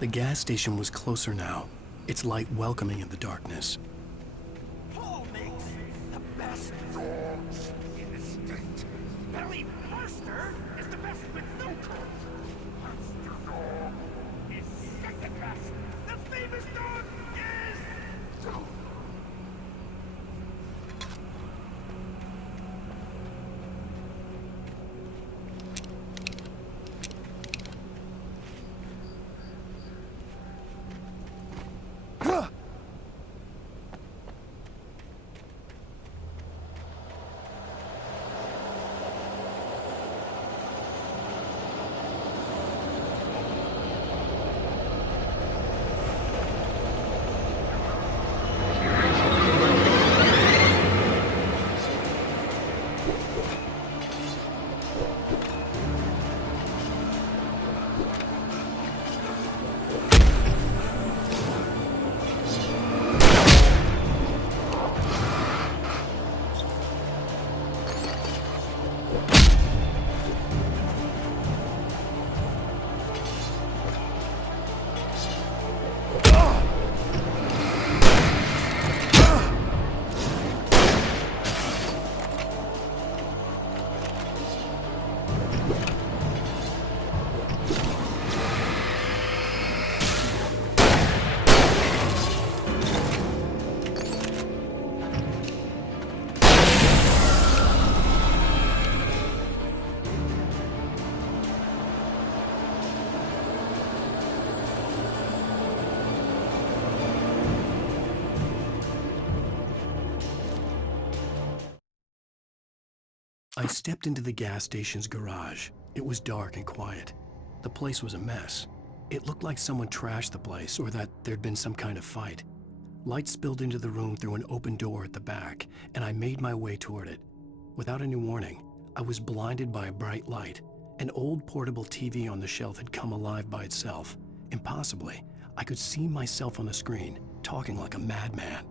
The gas station was closer now, its light welcoming in the darkness. Paul makes the best dogs in the state. Belly Buster is the best with no coat. Monster dog is second best. The famous dog is... I stepped into the gas station's garage. It was dark and quiet. The place was a mess. It looked like someone trashed the place or that there'd been some kind of fight. Light spilled into the room through an open door at the back, and I made my way toward it. Without any warning, I was blinded by a bright light. An old portable TV on the shelf had come alive by itself. Impossibly, I could see myself on the screen, talking like a madman.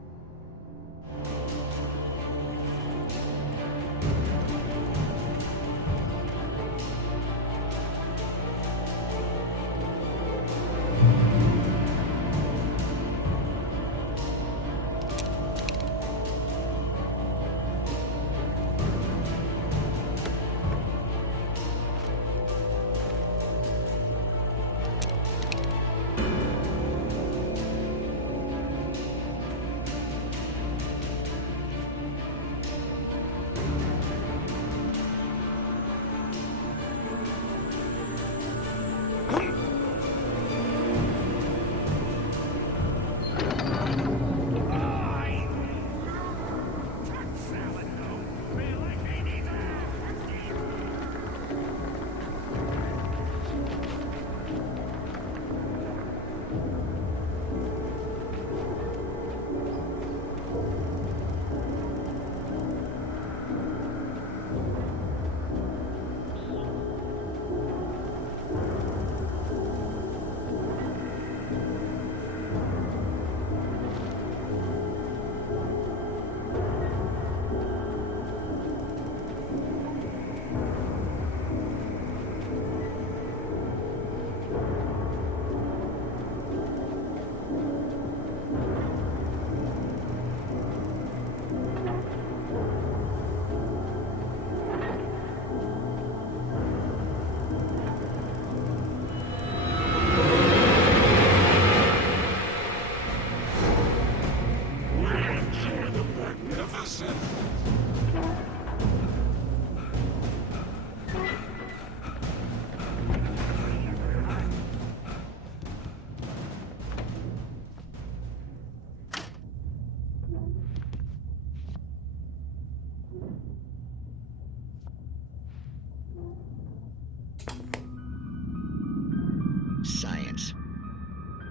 Science.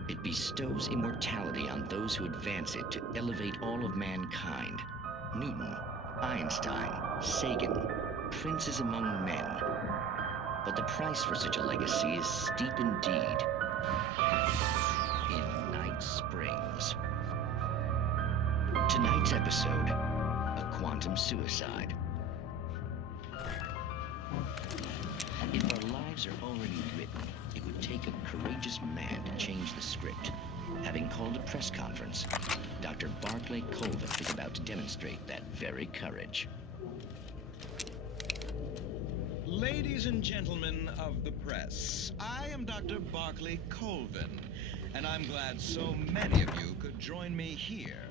It bestows immortality on those who advance it to elevate all of mankind. Newton, Einstein, Sagan, princes among men. But the price for such a legacy is steep indeed. In Night Springs. Tonight's episode, a quantum suicide. If our lives are already written, It would take a courageous man to change the script. Having called a press conference, Dr. Barclay Colvin is about to demonstrate that very courage. Ladies and gentlemen of the press, I am Dr. Barclay Colvin, and I'm glad so many of you could join me here.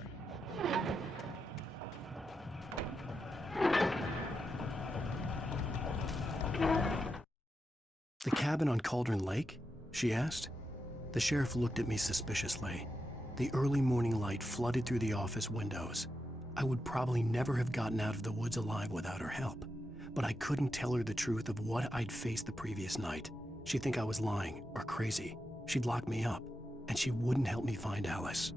The cabin on Cauldron Lake? She asked. The sheriff looked at me suspiciously. The early morning light flooded through the office windows. I would probably never have gotten out of the woods alive without her help, but I couldn't tell her the truth of what I'd faced the previous night. She'd think I was lying or crazy. She'd lock me up, and she wouldn't help me find Alice.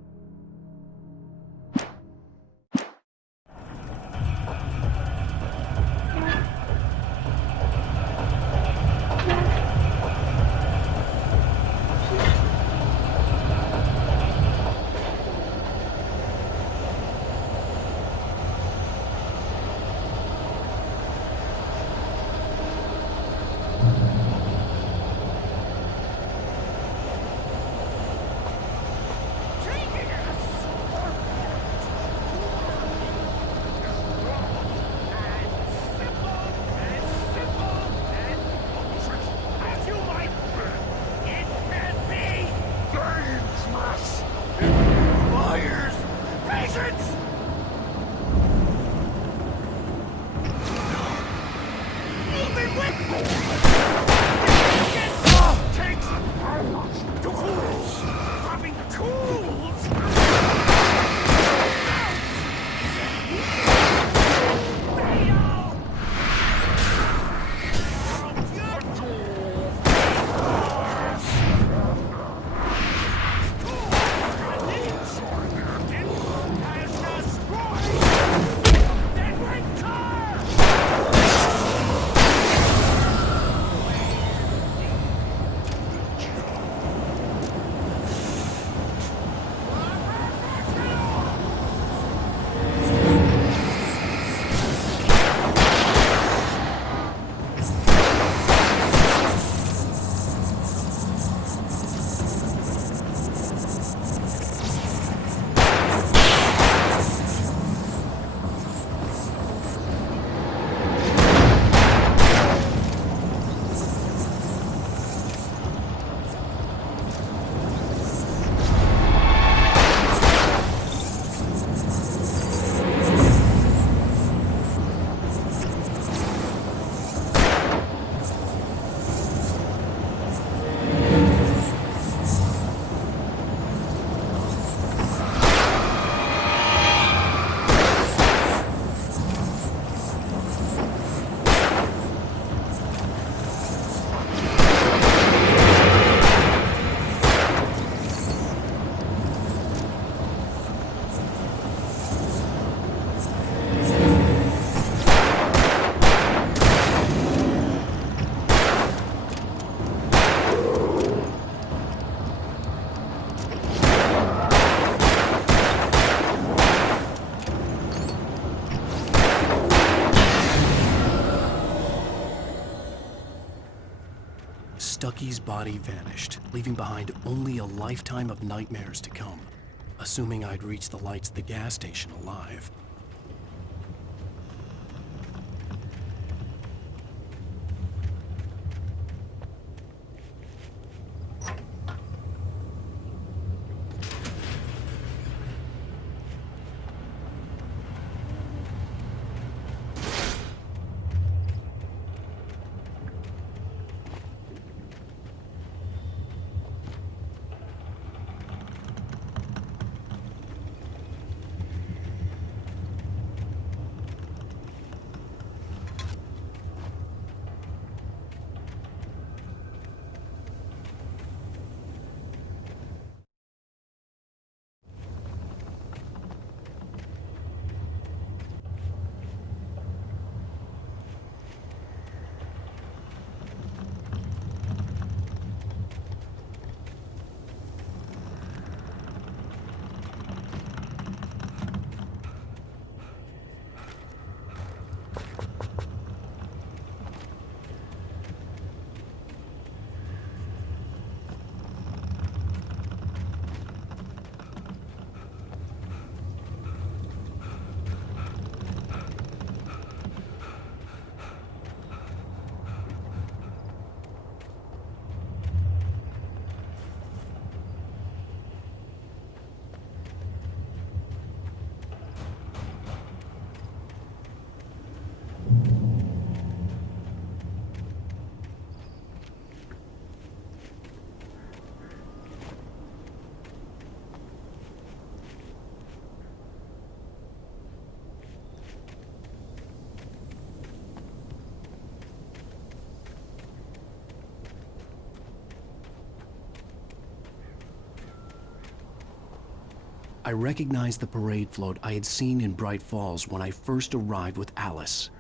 Stucky's body vanished, leaving behind only a lifetime of nightmares to come, assuming I'd reached the lights at the gas station alive. I recognized the parade float I had seen in Bright Falls when I first arrived with Alice.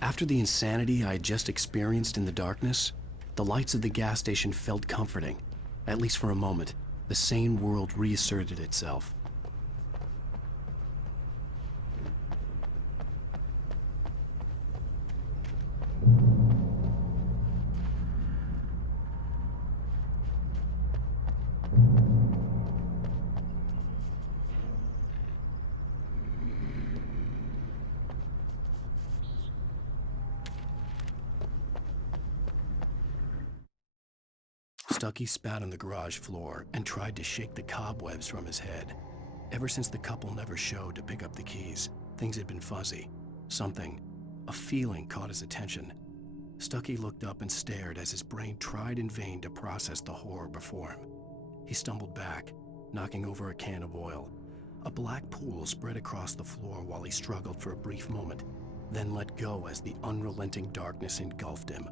After the insanity I had just experienced in the darkness, the lights of the gas station felt comforting. At least for a moment, the sane world reasserted itself. Stucky spat on the garage floor and tried to shake the cobwebs from his head. Ever since the couple never showed to pick up the keys, things had been fuzzy. Something, a feeling caught his attention. Stucky looked up and stared as his brain tried in vain to process the horror before him. He stumbled back, knocking over a can of oil. A black pool spread across the floor while he struggled for a brief moment, then let go as the unrelenting darkness engulfed him.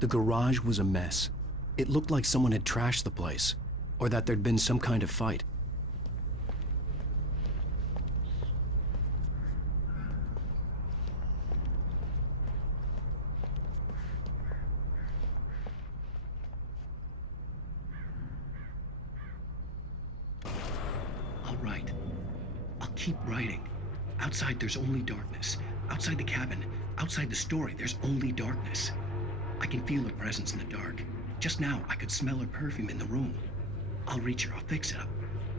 The garage was a mess. It looked like someone had trashed the place, or that there'd been some kind of fight. I'll write. I'll keep writing. Outside, there's only darkness. Outside the cabin, outside the story, there's only darkness. I can feel her presence in the dark. Just now, I could smell her perfume in the room. I'll reach her, I'll fix it up.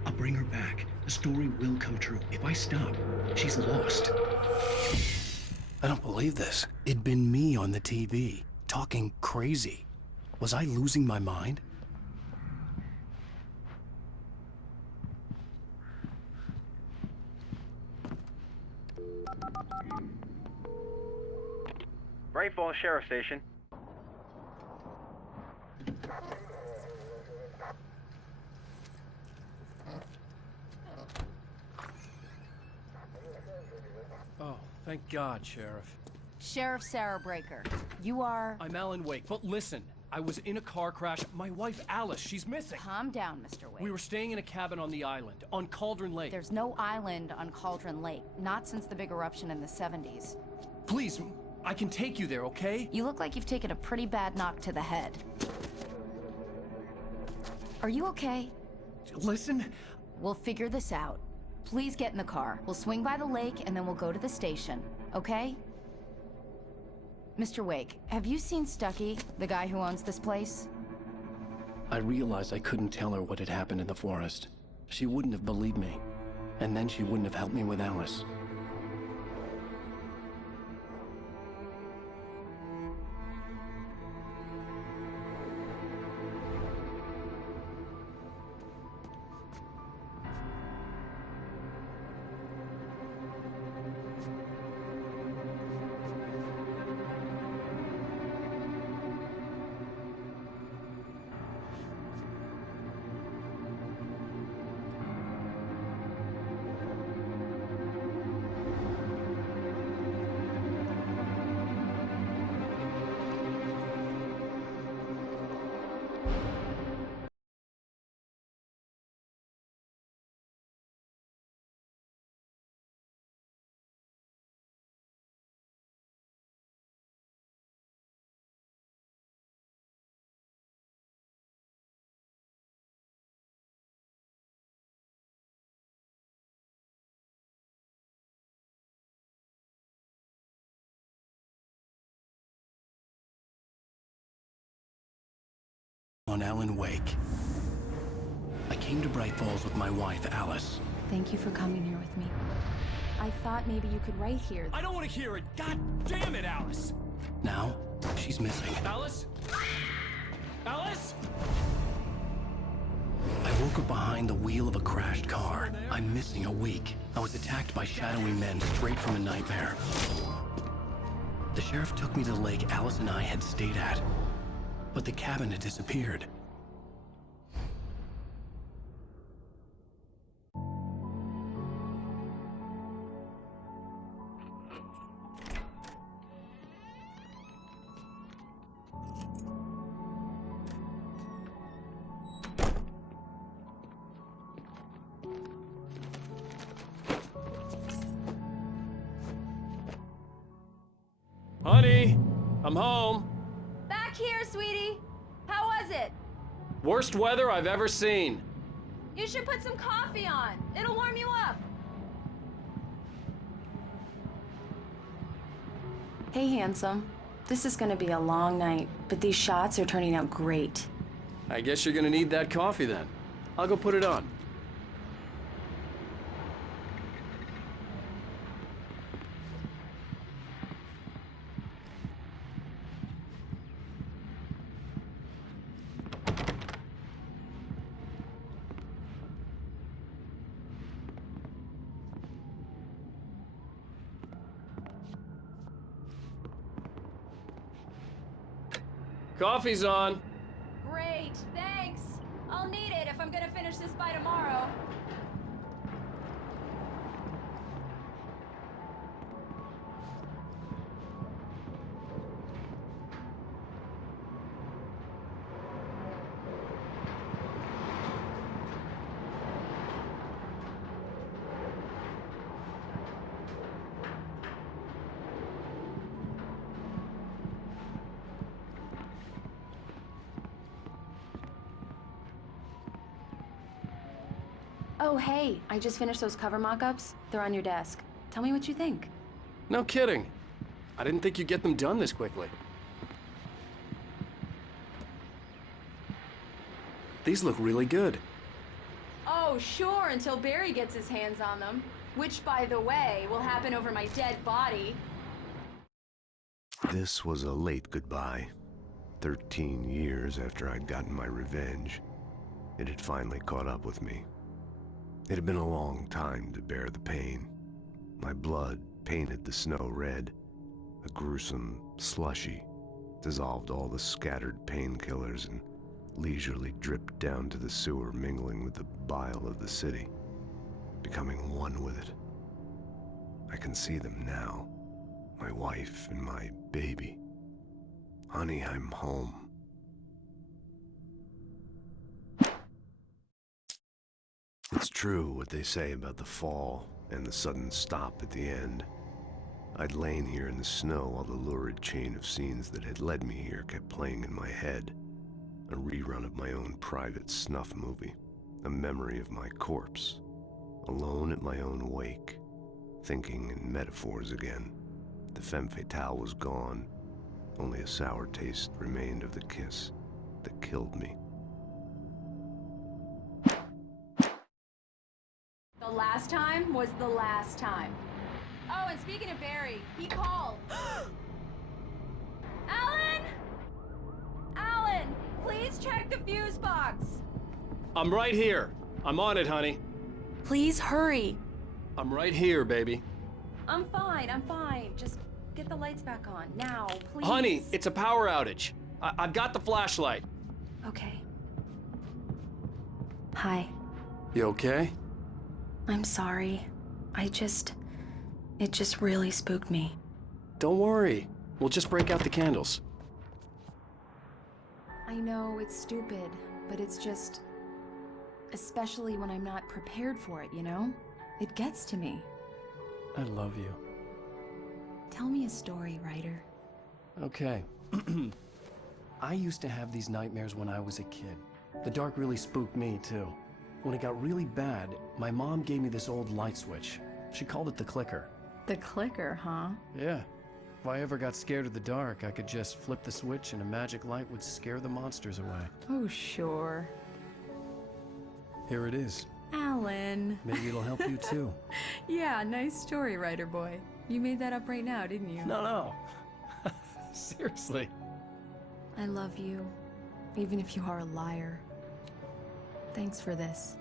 I'll bring her back. The story will come true. If I stop, she's lost. I don't believe this. It'd been me on the TV, talking crazy. Was I losing my mind? Bright Falls Sheriff Station. Oh, thank God, Sheriff. Sheriff Sarah Breaker. You are... I'm Alan Wake, but listen, I was in a car crash. My wife, Alice, she's missing. Calm down, Mr. Wake. We were staying in a cabin on the island, on Cauldron Lake. There's no island on Cauldron Lake, not since the big eruption in the 70s. Please, I can take you there, okay? You look like you've taken a pretty bad knock to the head. Are you okay? Listen. We'll figure this out. Please get in the car. We'll swing by the lake and then we'll go to the station, okay? Mr. Wake, have you seen Stucky, the guy who owns this place? I realized I couldn't tell her what had happened in the forest. She wouldn't have believed me. And then she wouldn't have helped me with Alice. on Alan Wake. I came to Bright Falls with my wife, Alice. Thank you for coming here with me. I thought maybe you could write here. I don't want to hear it! God damn it, Alice! Now, she's missing. Alice? Alice? I woke up behind the wheel of a crashed car. I'm missing a week. I was attacked by shadowy men straight from a nightmare. The sheriff took me to the lake Alice and I had stayed at, but the cabin had disappeared. Honey, I'm home. Back here, sweetie. How was it? Worst weather I've ever seen. You should put some coffee on. It'll warm you up. Hey, handsome. This is gonna be a long night, but these shots are turning out great. I guess you're gonna need that coffee then. I'll go put it on. Coffee's on. Great, thanks. I'll need it if I'm gonna finish this by tomorrow. Oh, hey, I just finished those cover mock-ups. They're on your desk. Tell me what you think. No kidding. I didn't think you'd get them done this quickly. These look really good. Oh, sure, until Barry gets his hands on them. Which, by the way, will happen over my dead body. This was a late goodbye. 13 years after I'd gotten my revenge, it had finally caught up with me. It had been a long time to bear the pain. My blood painted the snow red. A gruesome slushy dissolved all the scattered painkillers and leisurely dripped down to the sewer, mingling with the bile of the city, becoming one with it. I can see them now, my wife and my baby. Honey, I'm home. It's true what they say about the fall and the sudden stop at the end. I'd lain here in the snow while the lurid chain of scenes that had led me here kept playing in my head. A rerun of my own private snuff movie, a memory of my corpse, alone at my own wake, thinking in metaphors again. The femme fatale was gone. Only a sour taste remained of the kiss that killed me. The last time was the last time. Oh, and speaking of Barry, he called. Alan! Alan, please check the fuse box. I'm right here. I'm on it, honey. Please hurry. I'm right here, baby. I'm fine, I'm fine. Just get the lights back on, now, please. Honey, it's a power outage. I've got the flashlight. Okay. Hi. You okay? I'm sorry. It just really spooked me. Don't worry. We'll just break out the candles. I know it's stupid, but it's just... especially when I'm not prepared for it, you know? It gets to me. I love you. Tell me a story, writer. Okay. I used to have these nightmares when I was a kid. The dark really spooked me, too. When it got really bad, my mom gave me this old light switch. She called it the clicker. The clicker, huh? Yeah. If I ever got scared of the dark, I could just flip the switch and a magic light would scare the monsters away. Oh, sure. Here it is. Alan. Maybe it'll help you too. Yeah, nice story, writer boy. You made that up right now, didn't you? No. Seriously. I love you, even if you are a liar. Thanks for this.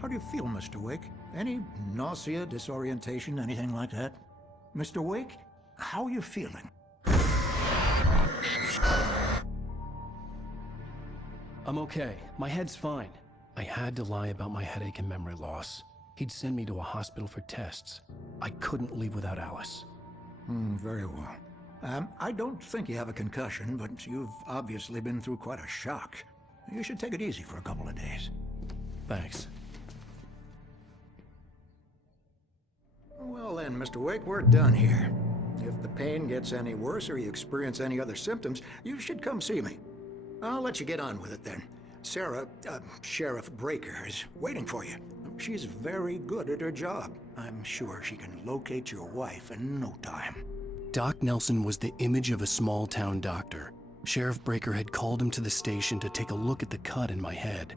How do you feel, Mr. Wake? Any nausea, disorientation, anything like that? Mr. Wake, how are you feeling? I'm okay. My head's fine. I had to lie about my headache and memory loss. He'd send me to a hospital for tests. I couldn't leave without Alice. Very well. I don't think you have a concussion, but you've obviously been through quite a shock. You should take it easy for a couple of days. Thanks. Well then, Mr. Wake, we're done here. If the pain gets any worse or you experience any other symptoms, you should come see me. I'll let you get on with it then. Sarah, Sheriff Breaker, is waiting for you. She's very good at her job. I'm sure she can locate your wife in no time. Doc Nelson was the image of a small-town doctor. Sheriff Breaker had called him to the station to take a look at the cut in my head.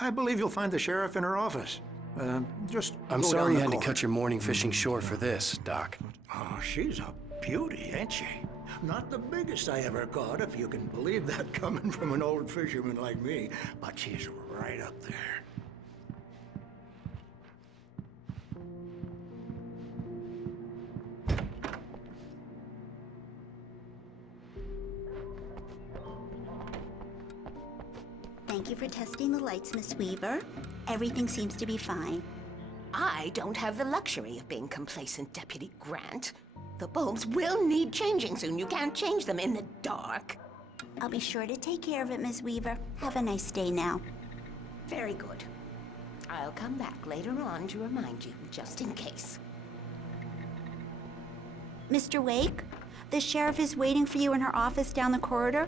I believe you'll find the sheriff in her office. Just I'm go sorry down you the had to corridor. cut your morning fishing short for this, Doc. Oh, she's a beauty, ain't she? Not the biggest I ever caught, if you can believe that coming from an old fisherman like me, but she's right up there. Thank you for testing the lights, Miss Weaver. Everything seems to be fine. I don't have the luxury of being complacent, Deputy Grant. The bulbs will need changing soon. You can't change them in the dark. I'll be sure to take care of it, Miss Weaver. Have a nice day now. Very good. I'll come back later on to remind you, just in case. Mr. Wake, the sheriff is waiting for you in her office down the corridor.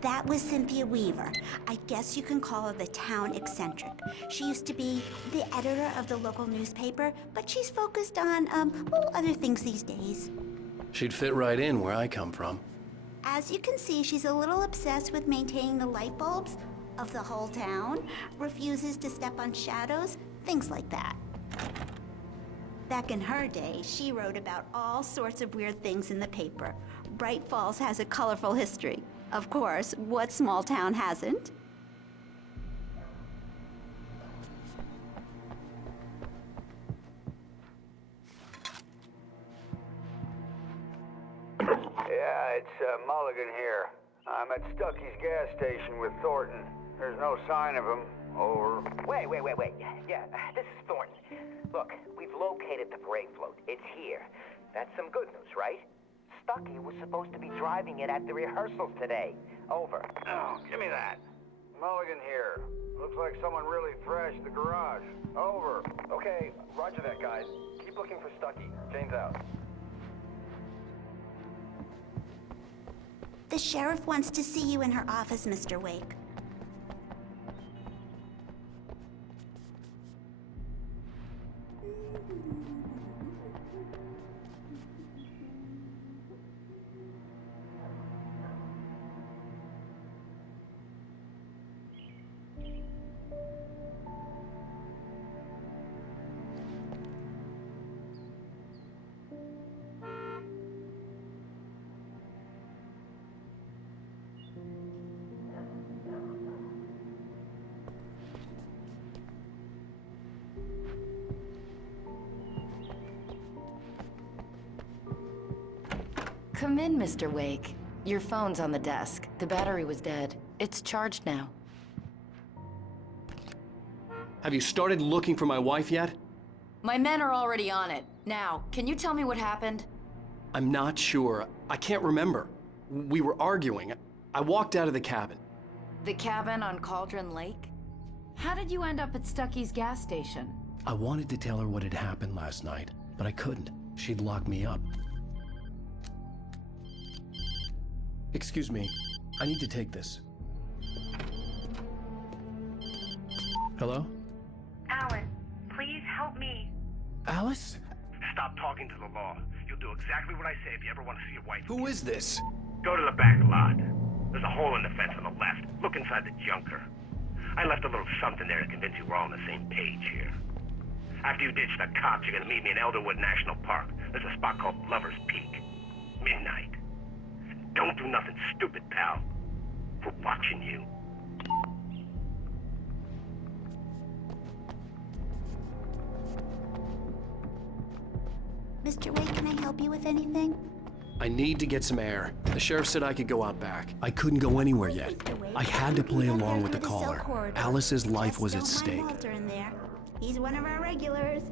That was Cynthia Weaver. I guess you can call her the town eccentric. She used to be the editor of the local newspaper, but she's focused on, other things these days. She'd fit right in where I come from. As you can see, she's a little obsessed with maintaining the light bulbs of the whole town, refuses to step on shadows, things like that. Back in her day, she wrote about all sorts of weird things in the paper. Bright Falls has a colorful history. Of course, what small town hasn't? Yeah, it's Mulligan here. I'm at Stucky's gas station with Thornton. There's no sign of him. Over. Wait. Yeah, this is Thornton. Look, we've located the brake float. It's here. That's some good news, right? Stucky was supposed to be driving it at the rehearsals today. Over. Oh, give me that. Mulligan here. Looks like someone really thrashed the garage. Over. Okay, roger that, guys. Keep looking for Stucky. Jane's out. The sheriff wants to see you in her office, Mr. Wake. Come in, Mr. Wake. Your phone's on the desk. The battery was dead. It's charged now. Have you started looking for my wife yet? My men are already on it. Now, can you tell me what happened? I'm not sure. I can't remember. We were arguing. I walked out of the cabin. The cabin on Cauldron Lake? How did you end up at Stucky's gas station? I wanted to tell her what had happened last night, but I couldn't. She'd lock me up. Excuse me. I need to take this. Hello? Alan, please help me. Alice? Stop talking to the law. You'll do exactly what I say if you ever want to see your wife. Who is this? Go to the back lot. There's a hole in the fence on the left. Look inside the junker. I left a little something there to convince you we're all on the same page here. After you ditch the cops, you're gonna meet me in Elderwood National Park. There's a spot called Lover's Peak. Midnight. Don't do nothing stupid, pal. We're watching you. Mr. Wake, can I help you with anything? I need to get some air. The sheriff said I could go out back. I couldn't go anywhere yet. I had to play along with the caller. Alice's life was at Just don't stake. mind Walter in there. He's one of our regulars.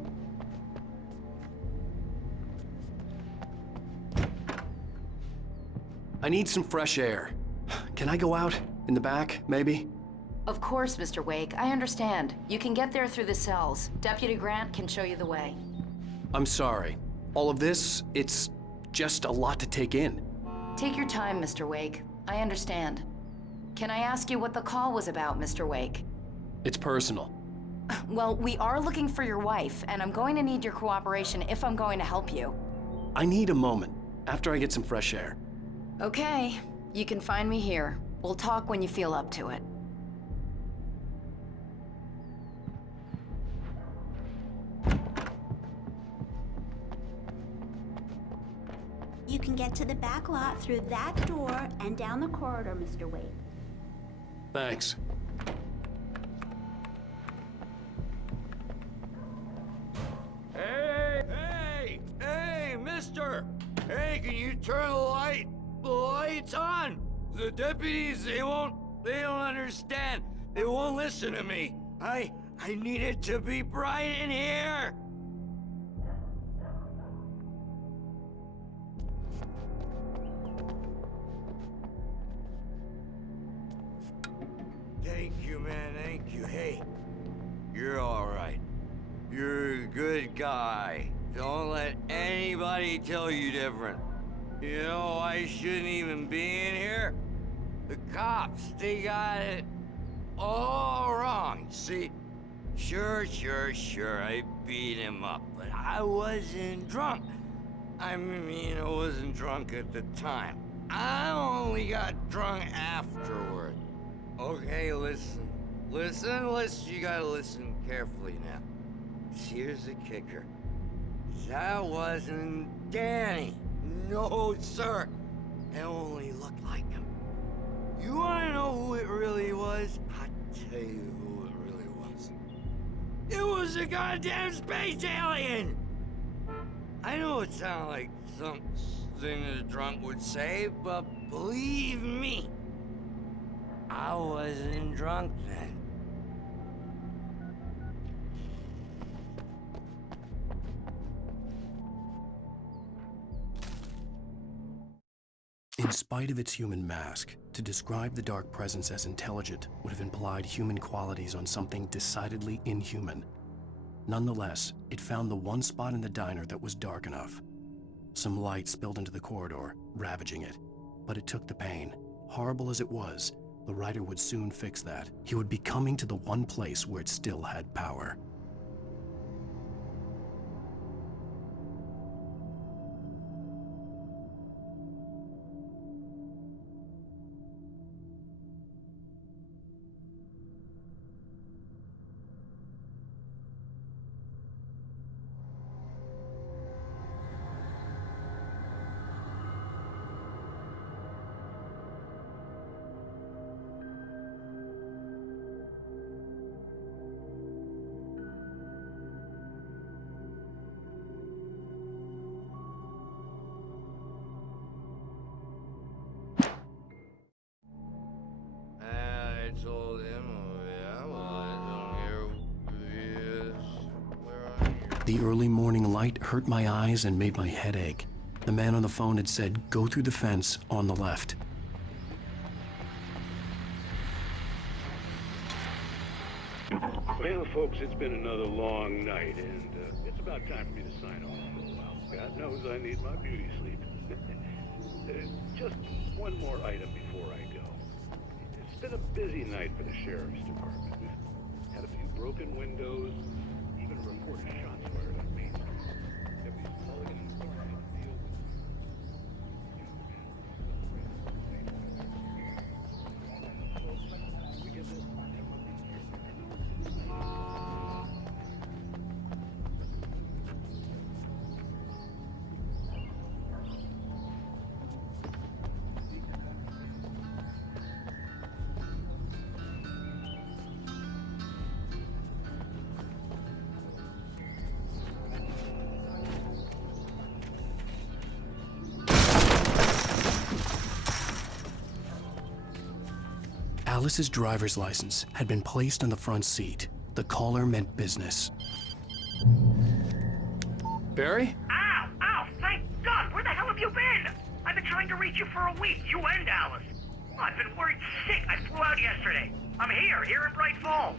I need some fresh air. Can I go out? In the back, maybe? Of course, Mr. Wake. I understand. You can get there through the cells. Deputy Grant can show you the way. I'm sorry. All of this, it's just a lot to take in. Take your time, Mr. Wake. I understand. Can I ask you what the call was about, Mr. Wake? It's personal. Well, we are looking for your wife, and I'm going to need your cooperation if I'm going to help you. I need a moment, after I get some fresh air. Okay. You can find me here. We'll talk when you feel up to it. You can get to the back lot through that door and down the corridor, Mr. Wake. Thanks. Hey, mister! Hey, can you turn the lights on? The deputies, they don't understand. They won't listen to me. I need it to be bright in here. Thank you, man, thank you. Hey, you're all right. You're a good guy. Don't let anybody tell you different. You know, I shouldn't even be in here. The cops, they got it all wrong. See, sure, I beat him up, but I wasn't drunk. I mean, I wasn't drunk at the time. I only got drunk afterward. Okay, listen, you gotta listen carefully now. Here's the kicker. That wasn't Danny. No, sir. It only looked like him. You wanna know who it really was? I'll tell you who it really was. It was a goddamn space alien! I know it sounded like something a drunk would say, but believe me, I wasn't drunk then. In spite of its human mask, to describe the dark presence as intelligent would have implied human qualities on something decidedly inhuman. Nonetheless, it found the one spot in the diner that was dark enough. Some light spilled into the corridor, ravaging it. But it took the pain. Horrible as it was, the writer would soon fix that. He would be coming to the one place where it still had power. The early morning light hurt my eyes and made my head ache. The man on the phone had said, go through the fence on the left. Well, folks, it's been another long night, and it's about time for me to sign off for a while. God knows I need my beauty sleep. Just one more item before I go. It's been a busy night for the Sheriff's Department. We've had a few broken windows, even a report of shots fired on Main Street. Deputies Mulligan and Thorne in the field. We get this. Alice's driver's license had been placed on the front seat. The caller meant business. Barry? Ow! Ow! Thank God! Where the hell have you been? I've been trying to reach you for a week, you and Alice. Oh, I've been worried sick. I flew out yesterday. I'm here in Bright Falls.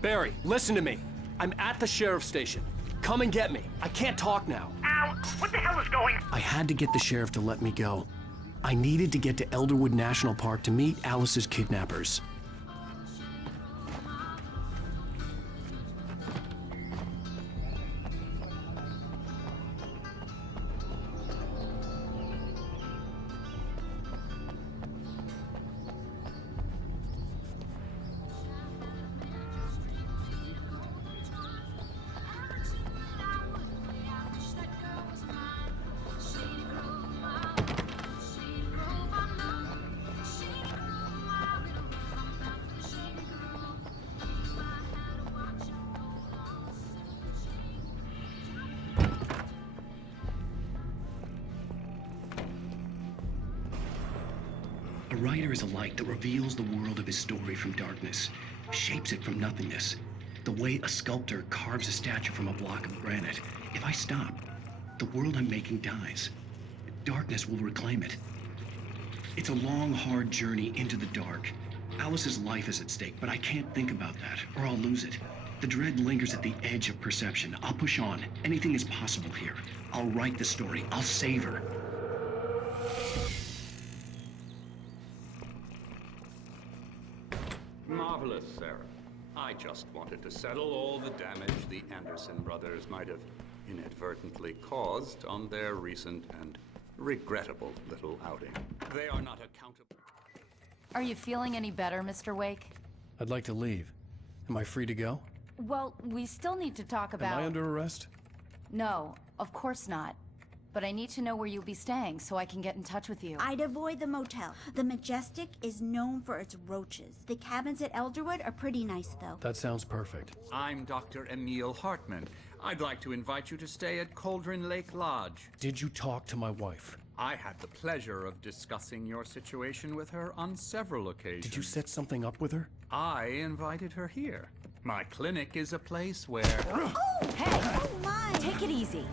Barry, listen to me. I'm at the sheriff's station. Come and get me. I can't talk now. Al, what the hell is going on? I had to get the sheriff to let me go. I needed to get to Elderwood National Park to meet Alice's kidnappers. A writer is a light that reveals the world of his story from darkness, shapes it from nothingness. The way a sculptor carves a statue from a block of granite. If I stop, the world I'm making dies. Darkness will reclaim it. It's a long, hard journey into the dark. Alice's life is at stake, but I can't think about that, or I'll lose it. The dread lingers at the edge of perception. I'll push on. Anything is possible here. I'll write the story. I'll save her. Marvelous, Sarah. I just wanted to settle all the damage the Anderson brothers might have inadvertently caused on their recent and regrettable little outing. They are not accountable. Are you feeling any better, Mr. Wake? I'd like to leave. Am I free to go? Well, we still need to talk about... Am I under arrest? No, of course not. But I need to know where you'll be staying so I can get in touch with you. I'd avoid the motel. The Majestic is known for its roaches. The cabins at Elderwood are pretty nice, though. That sounds perfect. I'm Dr. Emil Hartman. I'd like to invite you to stay at Cauldron Lake Lodge. Did you talk to my wife? I had the pleasure of discussing your situation with her on several occasions. Did you set something up with her? I invited her here. My clinic is a place where... Oh! Hey! Oh, my! Take it easy.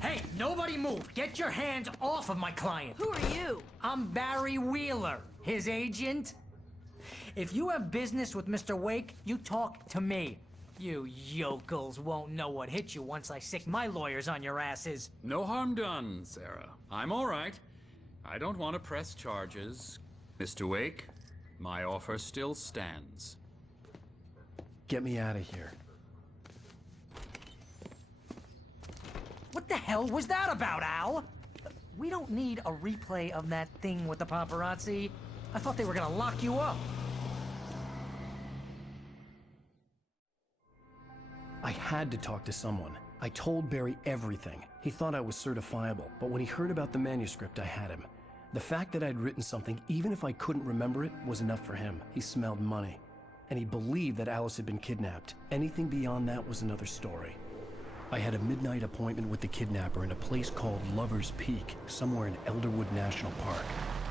Hey, nobody move! Get your hands off of my client! Who are you? I'm Barry Wheeler, his agent. If you have business with Mr. Wake, you talk to me. You yokels won't know what hit you once I sick my lawyers on your asses. No harm done, Sarah. I'm all right. I don't want to press charges. Mr. Wake, my offer still stands. Get me out of here. What the hell was that about, Al? We don't need a replay of that thing with the paparazzi. I thought they were gonna lock you up. I had to talk to someone. I told Barry everything. He thought I was certifiable, but when he heard about the manuscript, I had him. The fact that I'd written something, even if I couldn't remember it, was enough for him. He smelled money. And he believed that Alice had been kidnapped. Anything beyond that was another story. I had a midnight appointment with the kidnapper in a place called Lover's Peak, somewhere in Elderwood National Park.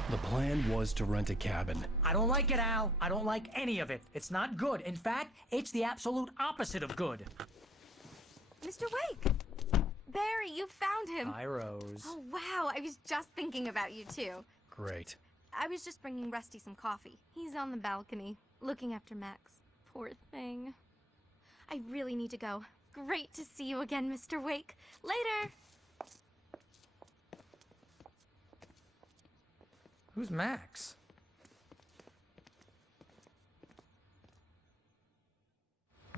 The plan was to rent a cabin. I don't like it, Al. I don't like any of it. It's not good. In fact, it's the absolute opposite of good. Mr. Wake! Barry, you found him. Hi, Rose. Oh, wow. I was just thinking about you, too. Great. I was just bringing Rusty some coffee. He's on the balcony, looking after Max. Poor thing. I really need to go. Great to see you again, Mr. Wake. Later! Who's Max?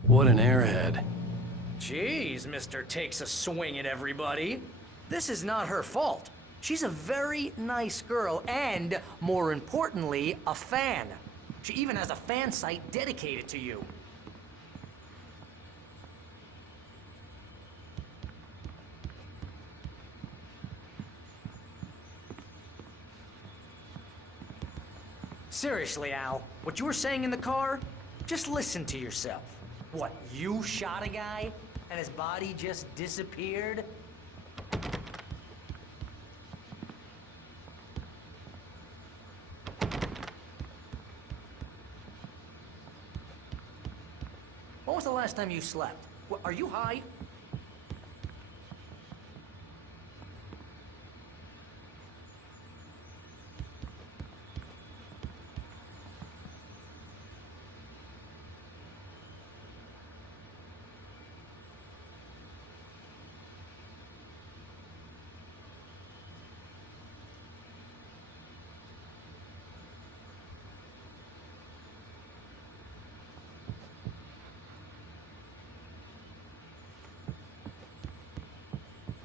What an airhead. Jeez, Mr. Takes a swing at everybody. This is not her fault. She's a very nice girl and, more importantly, a fan. She even has a fan site dedicated to you. Seriously, Al, what you were saying in the car, just listen to yourself. What, you shot a guy and his body just disappeared? When was the last time you slept? What, are you high?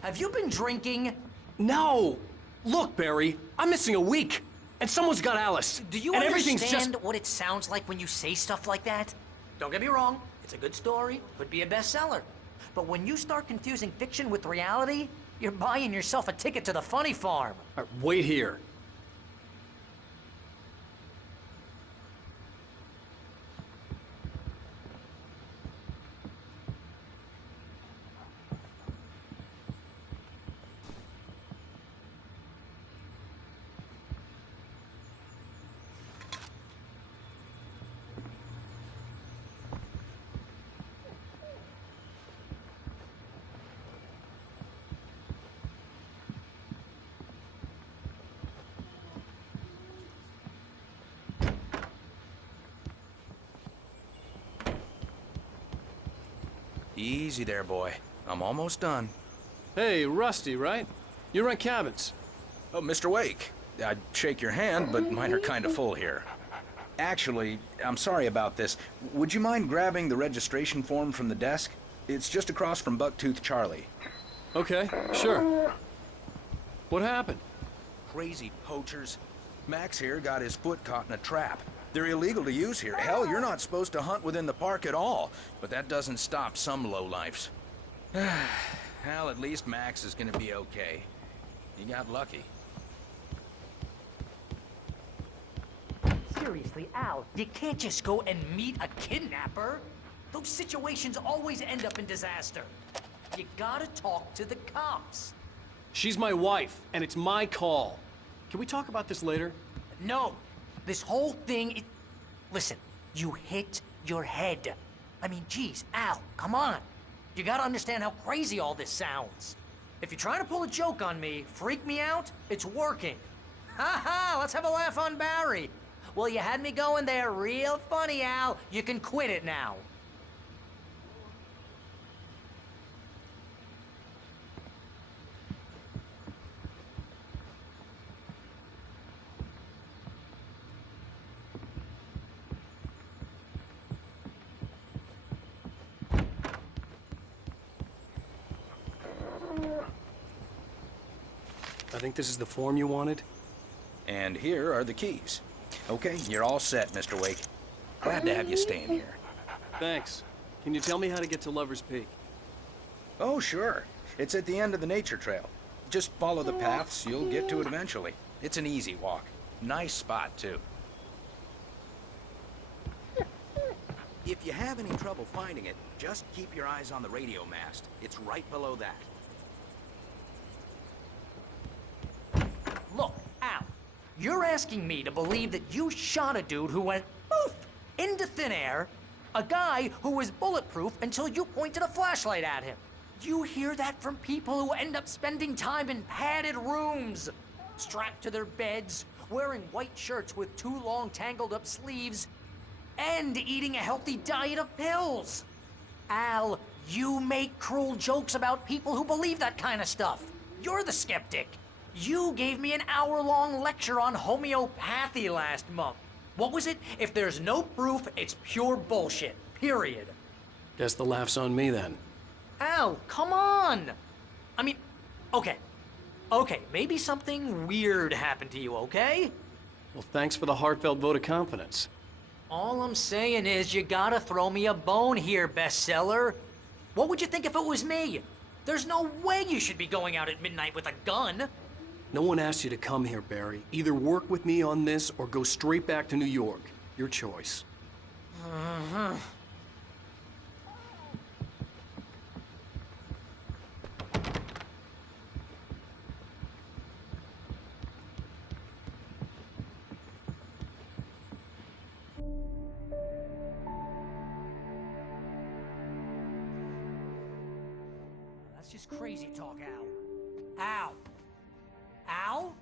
Have you been drinking? No! Look, Barry, I'm missing a week, and someone's got Alice. Do you and understand everything's just... what it sounds like when you say stuff like that? Don't get me wrong, it's a good story, could be a bestseller. But when you start confusing fiction with reality, you're buying yourself a ticket to the funny farm. All right, wait here. Easy there, boy. I'm almost done. Hey, Rusty, right? You rent cabins. Oh, Mr. Wake. I'd shake your hand, but mine are kind of full here. Actually, I'm sorry about this. Would you mind grabbing the registration form from the desk? It's just across from Bucktooth Charlie. Okay, sure. What happened? Crazy poachers. Max here got his foot caught in a trap. They're illegal to use here. Hell, you're not supposed to hunt within the park at all. But that doesn't stop some lowlifes. Hell, at least Max is gonna be okay. He got lucky. Seriously, Al, you can't just go and meet a kidnapper. Those situations always end up in disaster. You gotta talk to the cops. She's my wife, and it's my call. Can we talk about this later? No. This whole thing, listen, you hit your head. I mean, geez, Al, come on. You gotta understand how crazy all this sounds. If you're trying to pull a joke on me, freak me out, it's working. Ha ha, let's have a laugh on Barry. Well, you had me going there real funny, Al. You can quit it now. I think this is the form you wanted. And here are the keys. Okay, you're all set, Mr. Wake. Glad to have you staying here. Thanks. Can you tell me how to get to Lover's Peak? Oh, sure. It's at the end of the nature trail. Just follow the paths, you'll get to it eventually. It's an easy walk. Nice spot, too. If you have any trouble finding it, just keep your eyes on the radio mast. It's right below that. Look, Al, You're asking me to believe that you shot a dude who went poof into thin air, a guy who was bulletproof until you pointed a flashlight at him. You hear that from people who end up spending time in padded rooms, strapped to their beds, wearing white shirts with too long tangled up sleeves, and eating a healthy diet of pills. Al, you make cruel jokes about people who believe that kind of stuff. You're the skeptic. You gave me an hour-long lecture on homeopathy last month. What was it? If there's no proof, it's pure bullshit. Period. Guess the laugh's on me then. Al, come on! I mean, okay. Okay, maybe something weird happened to you, okay? Well, thanks for the heartfelt vote of confidence. All I'm saying is you gotta throw me a bone here, bestseller. What would you think if it was me? There's no way you should be going out at midnight with a gun. No one asked you to come here, Barry. Either work with me on this or go straight back to New York. Your choice. That's just crazy talk, Al. Al! Al?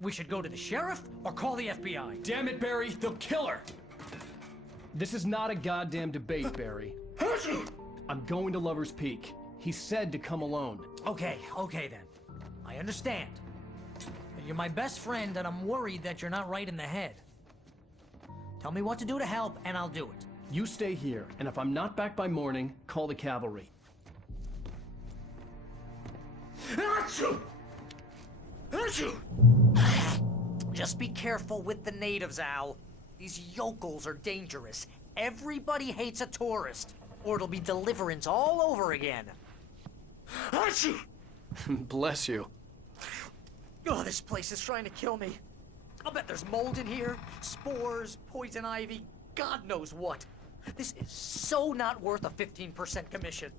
We should go to the sheriff or call the FBI. Damn it, Barry, they'll kill her! This is not a goddamn debate, Barry. I'm going to Lover's Peak. He said to come alone. Okay then. I understand. You're my best friend, and I'm worried that you're not right in the head. Tell me what to do to help, and I'll do it. You stay here, and if I'm not back by morning, call the cavalry. Just be careful with the natives, Al. These yokels are dangerous. Everybody hates a tourist, or it'll be Deliverance all over again. Bless you. Oh, this place is trying to kill me. I'll bet there's mold in here, spores, poison ivy, God knows what. This is so not worth a 15% commission.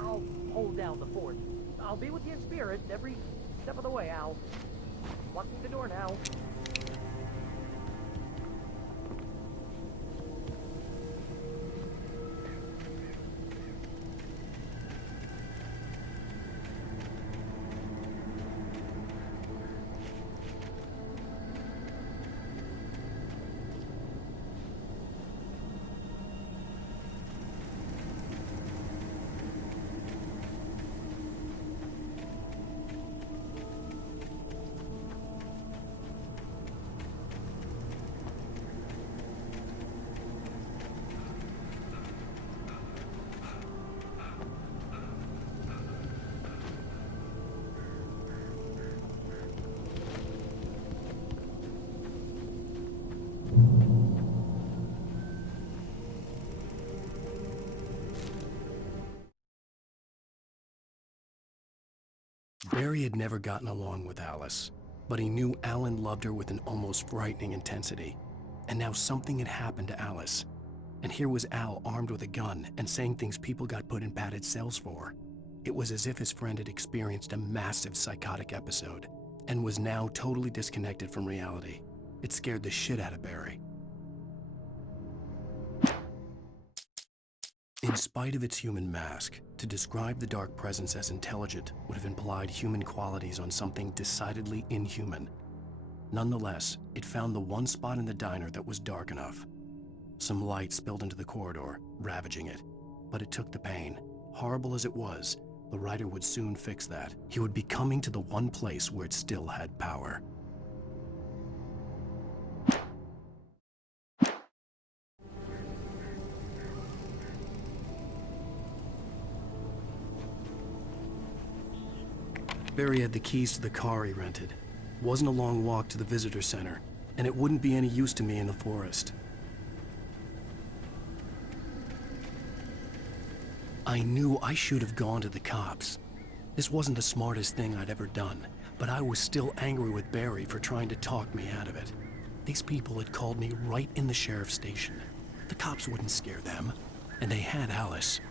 I'll hold down the fort. I'll be with you in spirit every step of the way, Al. Locking the door now. Barry had never gotten along with Alice, but he knew Alan loved her with an almost frightening intensity. And now something had happened to Alice. And here was Al armed with a gun and saying things people got put in padded cells for. It was as if his friend had experienced a massive psychotic episode. and was now totally disconnected from reality. It scared the shit out of Barry. In spite of its human mask, to describe the dark presence as intelligent would have implied human qualities on something decidedly inhuman. Nonetheless, it found the one spot in the diner that was dark enough. Some light spilled into the corridor, ravaging it. But it took the pain. Horrible as it was, the writer would soon fix that. He would be coming to the one place where it still had power. Barry had the keys to the car he rented. It wasn't a long walk to the visitor center, and it wouldn't be any use to me in the forest. I knew I should have gone to the cops. This wasn't the smartest thing I'd ever done, but I was still angry with Barry for trying to talk me out of it. These people had called me right in the sheriff's station. The cops wouldn't scare them, and they had Alice.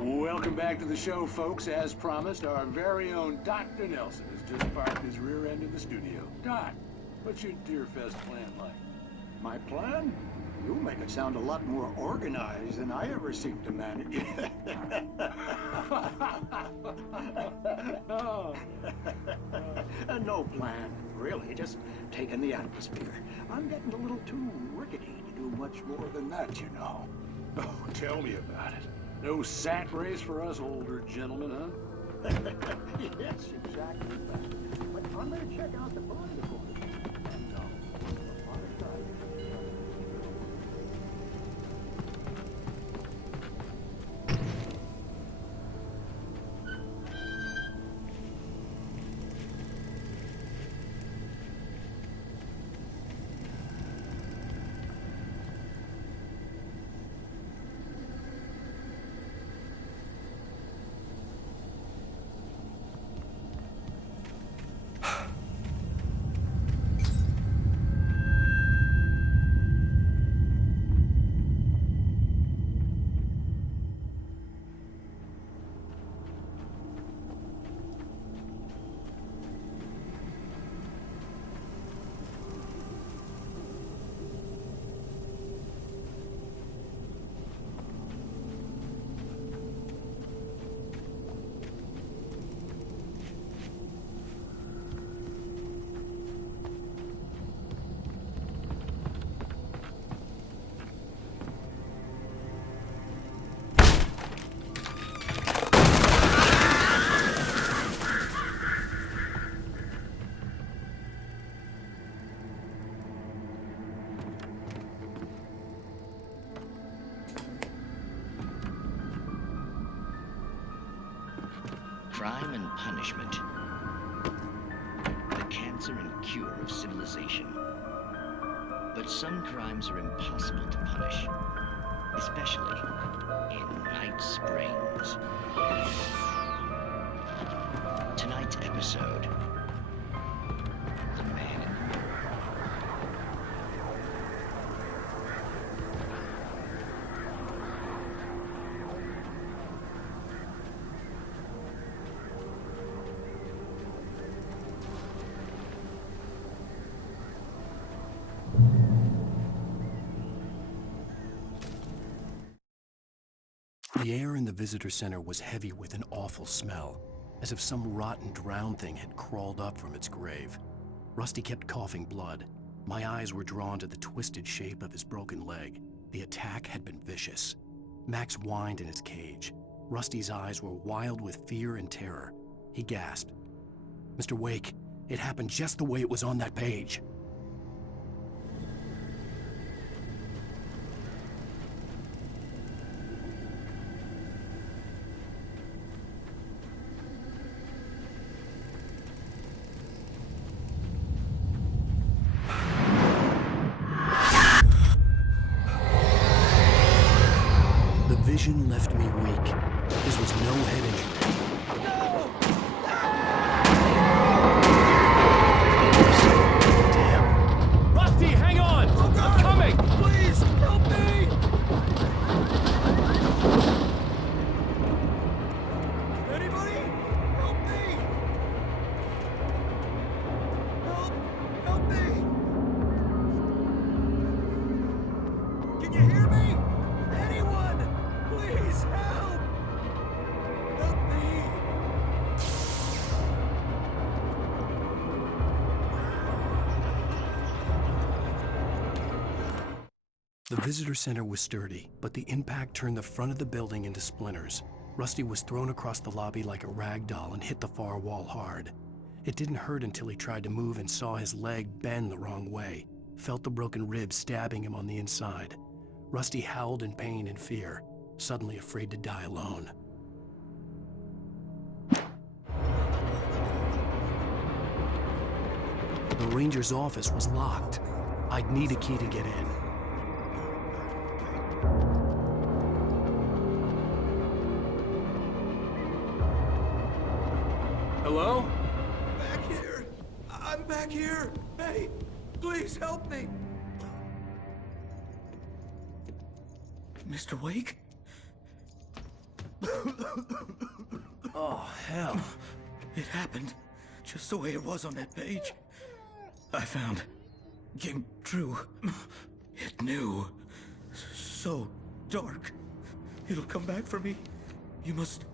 Welcome back to the show, folks. As promised, our very own Dr. Nelson has just parked his rear end in the studio. Doc, what's your Deerfest plan like? My plan? You make it sound a lot more organized than I ever seem to manage. No plan, really, just taking the atmosphere. I'm getting a little too rickety to do much more than that, you know. Oh, tell me about it. No sack race for us older gentlemen, huh? Yes, exactly that. But I'm gonna check out the bar, of course. And, upon a side. Crime and punishment. The cancer and cure of civilization. But some crimes are impossible to punish, especially in Night Springs. Tonight's episode, The Man in the Mirror. The air in the visitor center was heavy with an awful smell, as if some rotten drowned thing had crawled up from its grave. Rusty kept coughing blood. My eyes were drawn to the twisted shape of his broken leg. The attack had been vicious. Max whined in his cage. Rusty's eyes were wild with fear and terror. He gasped. "Mr. Wake, it happened just the way it was on that page." vision left me weak. This was no head injury. Damn. Rusty, hang on! I'm coming! Please, help me! Anybody? Help me! Help me! Can you hear me? Anyone? Please help! Help me! The visitor center was sturdy, but the impact turned the front of the building into splinters. Rusty was thrown across the lobby like a rag doll and hit the far wall hard. It didn't hurt until he tried to move and saw his leg bend the wrong way, felt the broken rib stabbing him on the inside. Rusty howled in pain and fear, suddenly afraid to die alone. The ranger's office was locked. I'd need a key to get in. Hello? Back here! I'm back here! Hey, please help me! Mr. Wake? Oh, hell. It happened just the way it was on that page. I found. Came true. It knew. So dark. It'll come back for me. You must...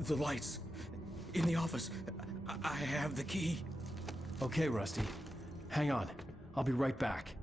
The lights. In the office. I have the key. Okay, Rusty. Hang on. I'll be right back.